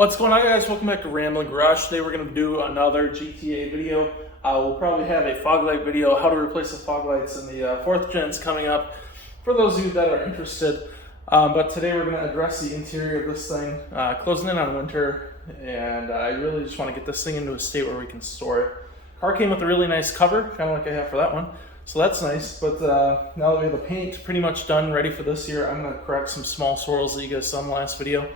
What's going on, guys? Welcome back to Rambling Garage. Today we're going to do another GTA video. We'll probably have a fog light video, how to replace the fog lights in the 4th gens coming up for those of you that are interested. But today we're going to address the interior of this thing, closing in on winter, and I really just want to get this thing into a state where we can store it. Car came with a really nice cover, kind of like I have for that one, so that's nice. But now that we have the paint pretty much done, ready for this year, I'm going to correct some small swirls that you guys saw in the last video.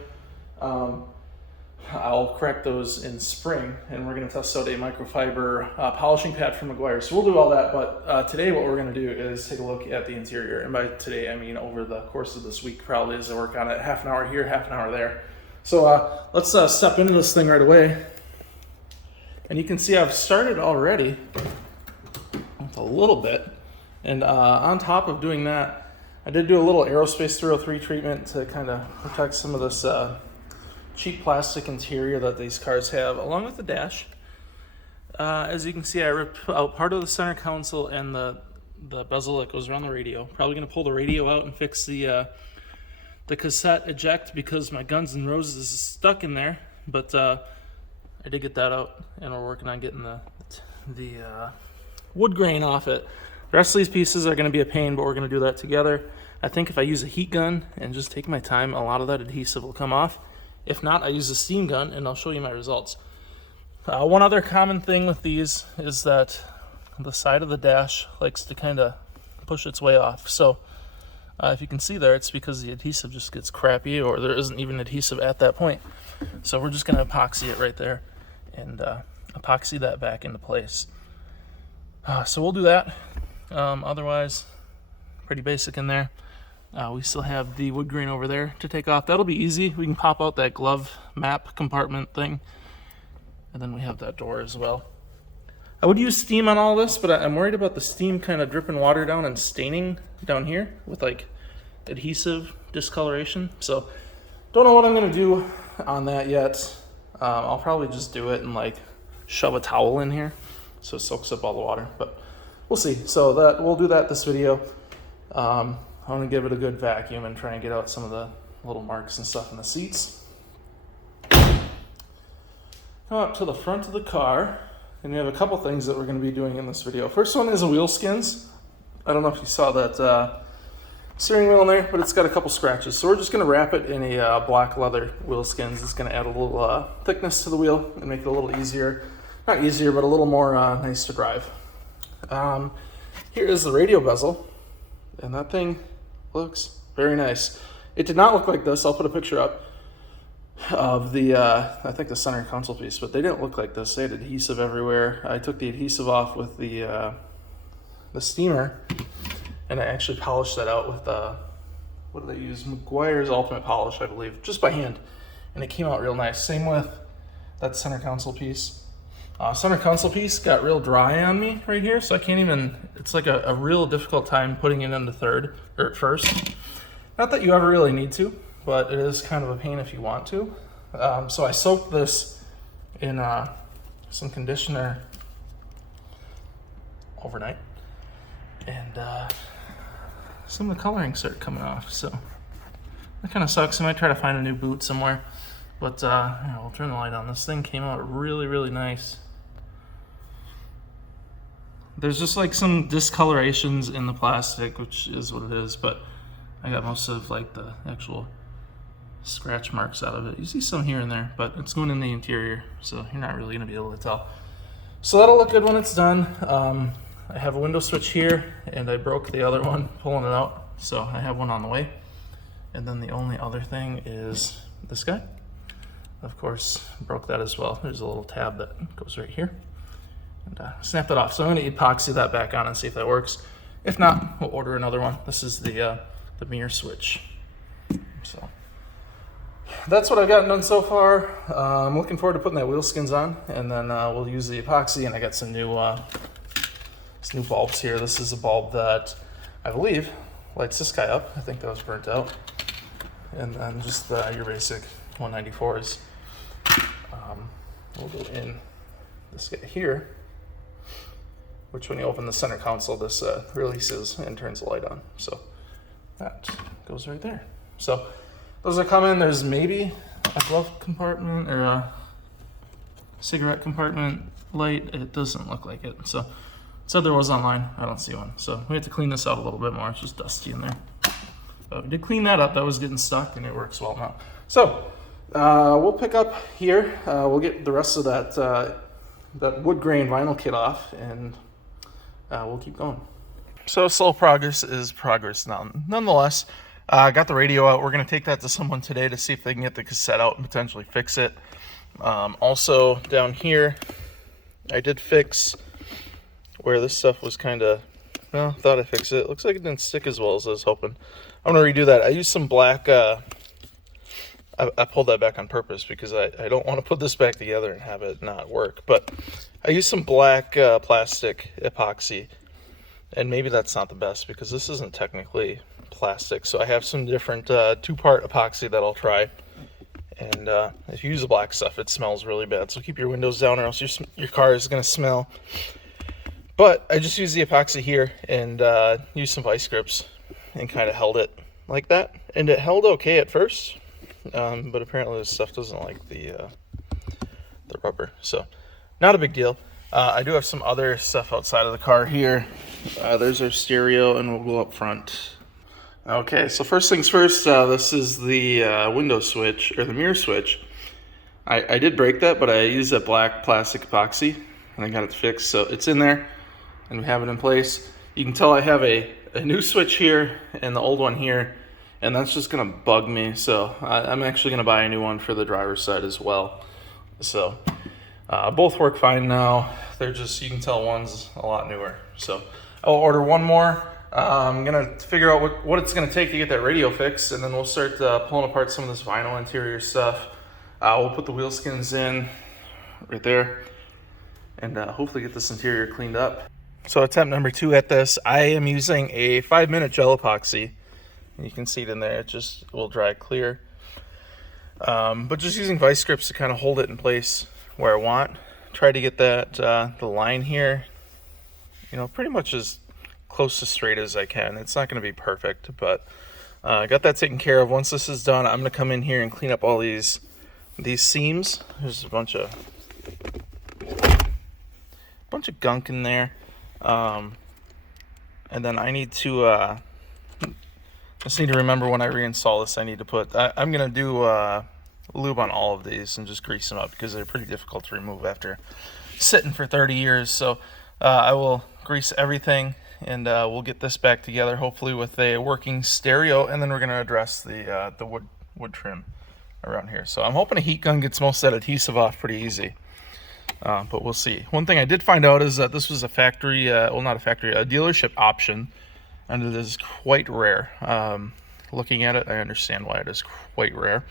I'll correct those in spring, and we're going to test out a microfiber polishing pad from Meguiar. So we'll do all that, but today what we're going to do is take a look at the interior. And by today, I mean over the course of this week, probably, as I work on it, half an hour here, half an hour there. So let's step into this thing right away. And you can see I've started already with a little bit. And on top of doing that, I did do a little Aerospace 303 treatment to kind of protect some of this cheap plastic interior that these cars have, along with the dash. As you can see, I ripped out part of the center console and the bezel that goes around the radio. Probably going to pull the radio out and fix the cassette eject because my Guns N' Roses is stuck in there. But I did get that out, and we're working on getting the wood grain off it. The rest of these pieces are going to be a pain, but we're going to do that together. I think if I use a heat gun and just take my time, a lot of that adhesive will come off. If not, I use a steam gun, and I'll show you my results. One other common thing with these is that the side of the dash likes to kind of push its way off. So if you can see there, it's because the adhesive just gets crappy, or there isn't even adhesive at that point. So we're just going to epoxy it right there and epoxy that back into place. So we'll do that. Otherwise, pretty basic in there. We still have the wood grain over there to take off. That'll be easy. We can pop out that glove map compartment thing. And then we have that door as well. I would use steam on all this, but I'm worried about the steam kind of dripping water down and staining down here with like adhesive discoloration. So don't know what I'm going to do on that yet. I'll probably just do it and like shove a towel in here so it soaks up all the water. But we'll see. So that we'll do that this video. I'm going to give it a good vacuum and try and get out some of the little marks and stuff in the seats. Come up to the front of the car, and we have a couple things that we're going to be doing in this video. First one is a wheel skins. I don't know if you saw that steering wheel in there, but it's got a couple scratches. So we're just going to wrap it in a black leather wheel skins. It's going to add a little thickness to the wheel and make it a little easier. Not easier, but a little more nice to drive. Here is the radio bezel, and that thing looks very nice. It did not look like this. I'll put a picture up of the, I think the center console piece, but they didn't look like this. They had adhesive everywhere. I took the adhesive off with the steamer, and I actually polished that out with, what did they use? Meguiar's Ultimate Polish, I believe, just by hand. And it came out real nice. Same with that center console piece. Center console piece got real dry on me right here, so I can't even, it's like a real difficult time putting it into first. Not that you ever really need to, but it is kind of a pain if you want to. So I soaked this in some conditioner overnight, and some of the coloring started coming off, so that kind of sucks. I might try to find a new boot somewhere, but yeah, we'll turn the light on. This thing came out really, really nice. There's just like some discolorations in the plastic, which is what it is, but I got most of like the actual scratch marks out of it. You see some here and there, but it's going in the interior, so you're not really going to be able to tell. So that'll look good when it's done. I have a window switch here, and I broke the other one pulling it out, so I have one on the way. And then the only other thing is this guy. Of course, broke that as well. There's a little tab that goes right here. And snap that off. So I'm going to epoxy that back on and see if that works. If not, we'll order another one. This is the mirror switch. So that's what I've gotten done so far. I'm looking forward to putting that wheel skins on, and then we'll use the epoxy. And I got some new bulbs here. This is a bulb that I believe lights this guy up. I think that was burnt out. And then just your basic 194s. We'll go in this guy here, which when you open the center console, this releases and turns the light on. So that goes right there. So those are coming. There's maybe a glove compartment or a cigarette compartment light. It doesn't look like it. So it said there was online. I don't see one. So we have to clean this out a little bit more. It's just dusty in there. But we did clean that up. That was getting stuck and it works well now. So we'll pick up here. We'll get the rest of that wood grain vinyl kit off, and we'll keep going. So slow progress is progress now. Nonetheless, I got the radio out. We're going to take that to someone today to see if they can get the cassette out and potentially fix it. Also down here, I did fix where this stuff was kind of, well, thought I fixed it. Looks like it didn't stick as well as I was hoping. I'm going to redo that. I used some black, I pulled that back on purpose because I don't want to put this back together and have it not work. But I used some black plastic epoxy, and maybe that's not the best because this isn't technically plastic. So I have some different two-part epoxy that I'll try. And if you use the black stuff, it smells really bad. So keep your windows down or else your car is going to smell. But I just used the epoxy here and used some vice grips and kind of held it like that. And it held okay at first. But apparently this stuff doesn't like the rubber, so not a big deal. I do have some other stuff outside of the car here. There's our stereo, and we'll go up front. Okay, so first things first, this is the window switch, or the mirror switch. I did break that, but I used that black plastic epoxy, and I got it fixed, so it's in there, and we have it in place. You can tell I have a new switch here, and the old one here, and that's just gonna bug me. So I'm actually gonna buy a new one for the driver's side as well. So both work fine now. They're just, you can tell one's a lot newer. So I'll order one more. I'm gonna figure out what it's gonna take to get that radio fixed, and then we'll start pulling apart some of this vinyl interior stuff. We'll put the wheel skins in right there, and hopefully get this interior cleaned up. So attempt number 2 at this, I am using a 5-minute gel epoxy. You can see it in there, it just will dry clear. But just using vice grips to kind of hold it in place where I want. Try to get that, the line here, you know, pretty much as close to straight as I can. It's not going to be perfect, but I got that taken care of. Once this is done, I'm going to come in here and clean up all these seams. There's a bunch of gunk in there. And then I need to, just need to remember when I reinstall this, I need to put, I'm going to do lube on all of these and just grease them up because they're pretty difficult to remove after sitting for 30 years. So I will grease everything, and we'll get this back together, hopefully with a working stereo, and then we're going to address the wood trim around here. So I'm hoping a heat gun gets most of that adhesive off pretty easy. But we'll see. One thing I did find out is that this was a factory, well, not a factory, a dealership option, and it is quite rare. Looking at it, I understand why it is quite rare.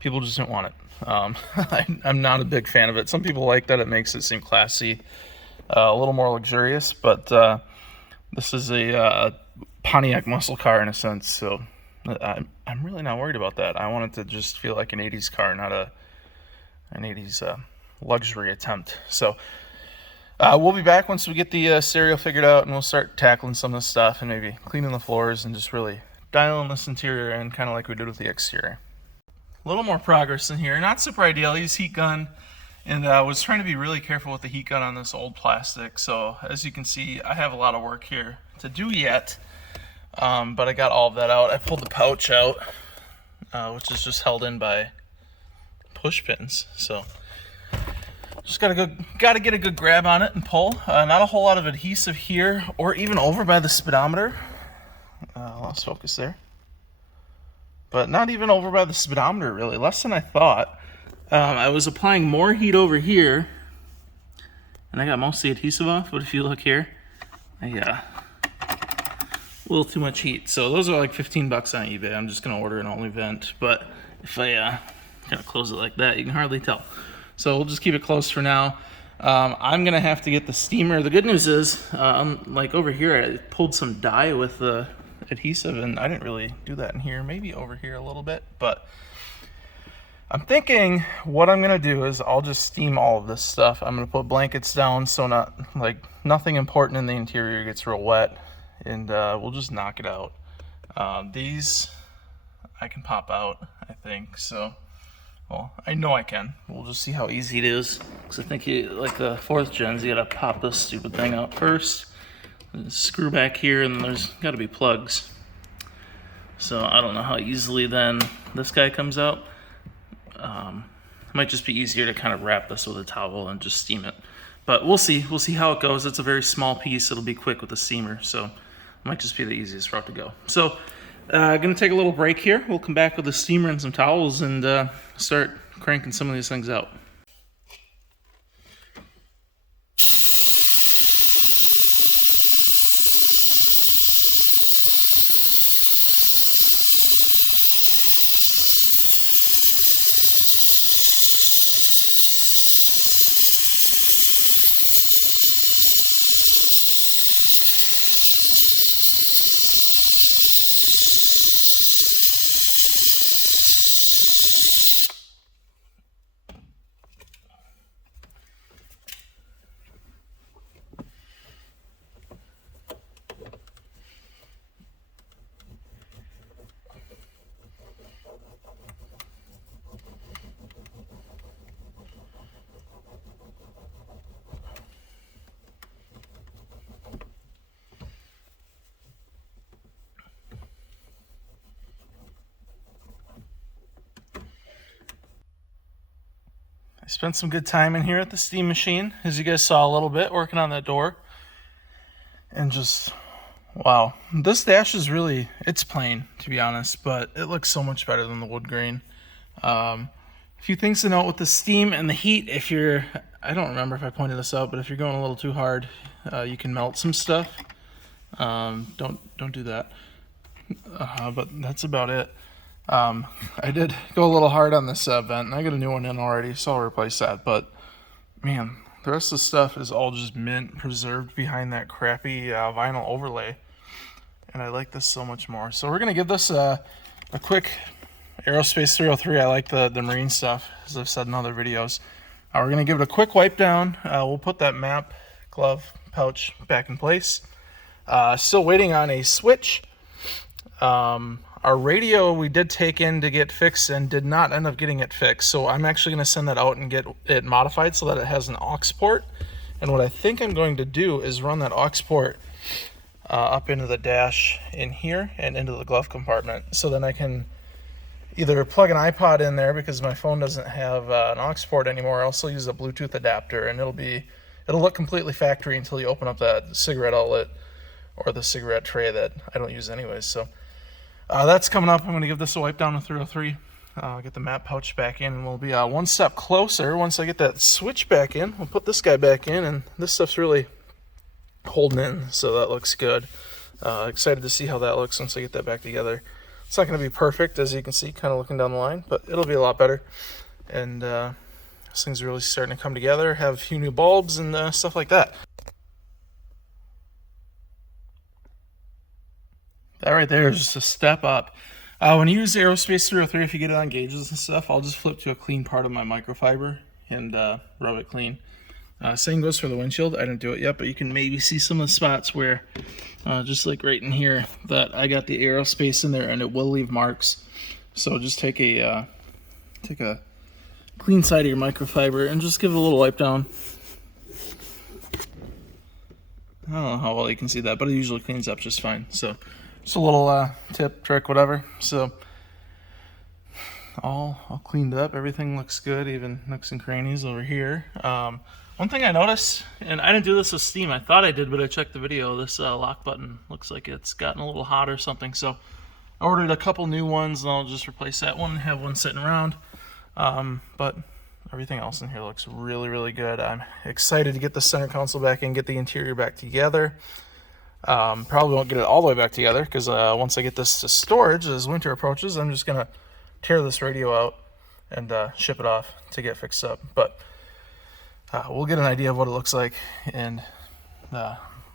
People just don't want it. I'm not a big fan of it. Some people like that. It makes it seem classy, a little more luxurious, but this is a Pontiac muscle car in a sense, so I'm really not worried about that. I want it to just feel like an 80s car, not an 80s luxury attempt. So we'll be back once we get the stereo figured out, and we'll start tackling some of this stuff and maybe cleaning the floors and just really dialing this interior in, kind of like we did with the exterior. A little more progress in here. Not super ideal. I used heat gun, and I was trying to be really careful with the heat gun on this old plastic. So as you can see, I have a lot of work here to do yet, but I got all of that out. I pulled the pouch out, which is just held in by push pins. So just gotta get a good grab on it and pull. Not a whole lot of adhesive here or even over by the speedometer. Lost focus there. But not even over by the speedometer, really. Less than I thought. I was applying more heat over here, and I got most of the adhesive off, but if you look here, a little too much heat. So those are like 15 bucks on eBay. I'm just gonna order an only vent, but if I kind of close it like that, you can hardly tell. So we'll just keep it closed for now. I'm gonna have to get the steamer. The good news is, like over here, I pulled some dye with the adhesive, and I didn't really do that in here. Maybe over here a little bit, but I'm thinking what I'm gonna do is I'll just steam all of this stuff. I'm gonna put blankets down so nothing important in the interior gets real wet, and we'll just knock it out. These I can pop out, I think. So Well, I know I can. We'll just see how easy it is. Because I think, like the 4th gens, you gotta pop this stupid thing out first. Screw back here, and there's gotta be plugs. So I don't know how easily then this guy comes out. It might just be easier to kind of wrap this with a towel and just steam it. But we'll see. We'll see how it goes. It's a very small piece. It'll be quick with a steamer, so it might just be the easiest route to go. So gonna take a little break here. We'll come back with a steamer and some towels and start cranking some of these things out. I spent some good time in here at the steam machine, as you guys saw a little bit, working on that door. And just, wow. This dash is really, it's plain, to be honest, but it looks so much better than the wood grain. A few things to note with the steam and the heat. If you're, I don't remember if I pointed this out, but if you're going a little too hard, you can melt some stuff. Don't do that. But that's about it. I did go a little hard on this vent, and I got a new one in already, so I'll replace that. But man, the rest of the stuff is all just mint preserved behind that crappy vinyl overlay, and I like this so much more. So we're gonna give this a quick Aerospace 303. I like the marine stuff, as I've said in other videos. We're gonna give it a quick wipe down. We'll put that map glove pouch back in place. Still waiting on a switch. Our radio we did take in to get fixed and did not end up getting it fixed. So I'm actually going to send that out and get it modified so that it has an aux port. And what I think I'm going to do is run that aux port up into the dash in here and into the glove compartment. So then I can either plug an iPod in there because my phone doesn't have an aux port anymore. I'll also use a Bluetooth adapter, and it'll look completely factory until you open up that cigarette outlet or the cigarette tray that I don't use anyways. So that's coming up. I'm going to give this a wipe down with 303. Get the map pouch back in, and we'll be one step closer. Once I get that switch back in, we'll put this guy back in, and this stuff's really holding in, so that looks good. Excited to see how that looks once I get that back together. It's not going to be perfect, as you can see, kind of looking down the line, but it'll be a lot better. And this thing's really starting to come together, have a few new bulbs and stuff like that. That right there is just a step up. When you use Aerospace 303, if you get it on gauges and stuff, I'll just flip to a clean part of my microfiber and rub it clean. Same goes for the windshield. I didn't do it yet, but you can maybe see some of the spots where, just like right in here, that I got the Aerospace in there, and it will leave marks. So just take a clean side of your microfiber and just give it a little wipe down. I don't know how well you can see that, but it usually cleans up just fine. So just a little tip, trick, whatever. So all cleaned up. Everything looks good, even nooks and crannies over here. One thing I noticed, and I didn't do this with steam, I thought I did, but I checked the video, this lock button looks like it's gotten a little hot or something. So I ordered a couple new ones, and I'll just replace that one and have one sitting around. But everything else in here looks really, really good. I'm excited to get the center console back in, get the interior back together. Probably won't get it all the way back together because once I get this to storage, as winter approaches, I'm just going to tear this radio out and ship it off to get fixed up. But we'll get an idea of what it looks like, and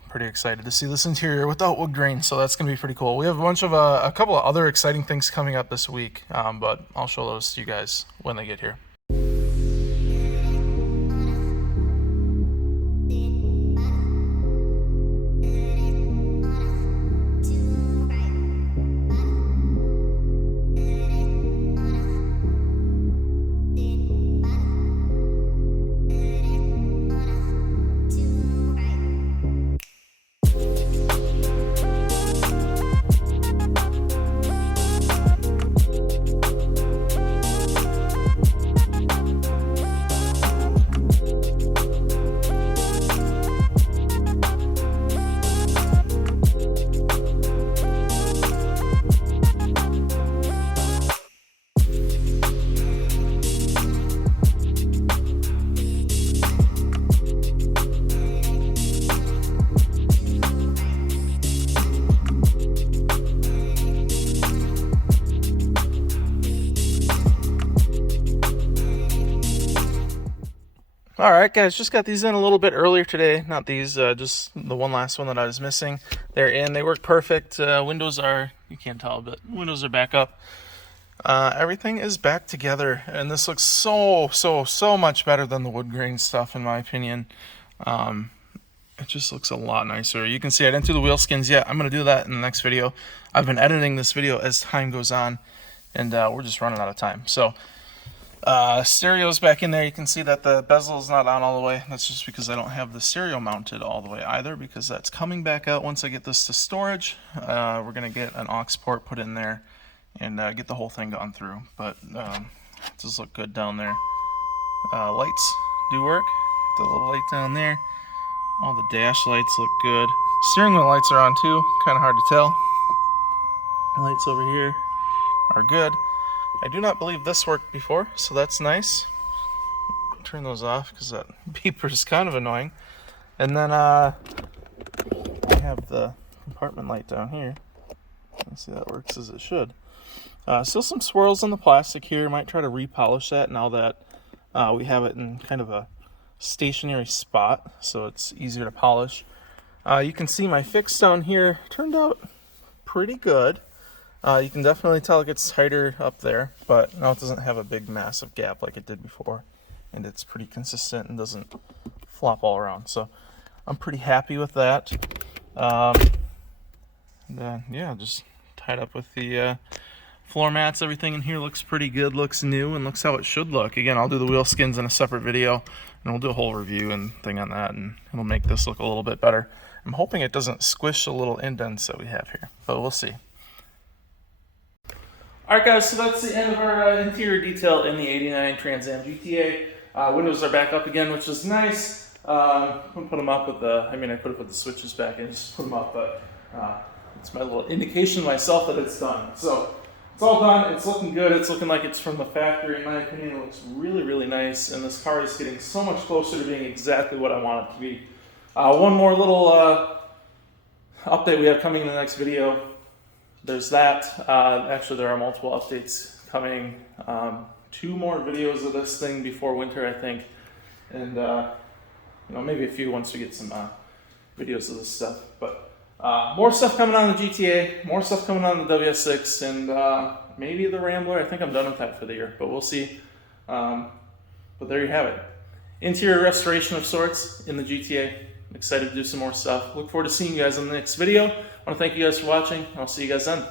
pretty excited to see this interior without wood grain, so that's going to be pretty cool. We have a couple of other exciting things coming up this week, but I'll show those to you guys when they get here. All right, guys, just got these in a little bit earlier today. Not these, just the one last one that I was missing. They're in. They work perfect. Windows are, you can't tell, but windows are back up. Everything is back together, and this looks so much better than the wood grain stuff, in my opinion. It just looks a lot nicer. You can see I didn't do the wheel skins yet. I'm going to do that in the next video. I've been editing this video as time goes on, and we're just running out of time. So, stereo's back in there. You can see that the bezel is not on all the way. That's just because I don't have the stereo mounted all the way either, because that's coming back out once I get this to storage. We're going to get an aux port put in there and get the whole thing gone through. But it does look good down there. Lights do work. The little light down there. All the dash lights look good. Steering wheel lights are on too. Kind of hard to tell. The lights over here are good. I do not believe this worked before, so that's nice. Turn those off because that beeper is kind of annoying. And then I have the compartment light down here. Let's see, that works as it should. Still some swirls on the plastic here. Might try to repolish that now that we have it in kind of a stationary spot, so it's easier to polish. You can see my fix down here turned out pretty good. You can definitely tell it gets tighter up there, but now it doesn't have a big massive gap like it did before, and it's pretty consistent and doesn't flop all around, so I'm pretty happy with that. Yeah, just tied up with the floor mats. Everything in here looks pretty good, looks new, and looks how it should look. Again, I'll do the wheel skins in a separate video, and we'll do a whole review and thing on that, and it'll make this look a little bit better. I'm hoping it doesn't squish the little indents that we have here, but we'll see. Alright guys, so that's the end of our interior detail in the 89 Trans Am GTA. Windows are back up again, which is nice. I'm going to put them up with I put it with the switches back and just put them up, but it's my little indication to myself that it's done. So, it's all done, it's looking good, it's looking like it's from the factory. In my opinion, it looks really nice, and this car is getting so much closer to being exactly what I want it to be. One more little update we have coming in the next video. There's that. Actually, there are multiple updates coming. 2 more videos of this thing before winter, I think, and maybe a few once we get some videos of this stuff. But more stuff coming on the GTA, more stuff coming on the WS6, and maybe the Rambler. I think I'm done with that for the year, but we'll see. But there you have it. Interior restoration of sorts in the GTA. I'm excited to do some more stuff. Look forward to seeing you guys in the next video. I want to thank you guys for watching. I'll see you guys then.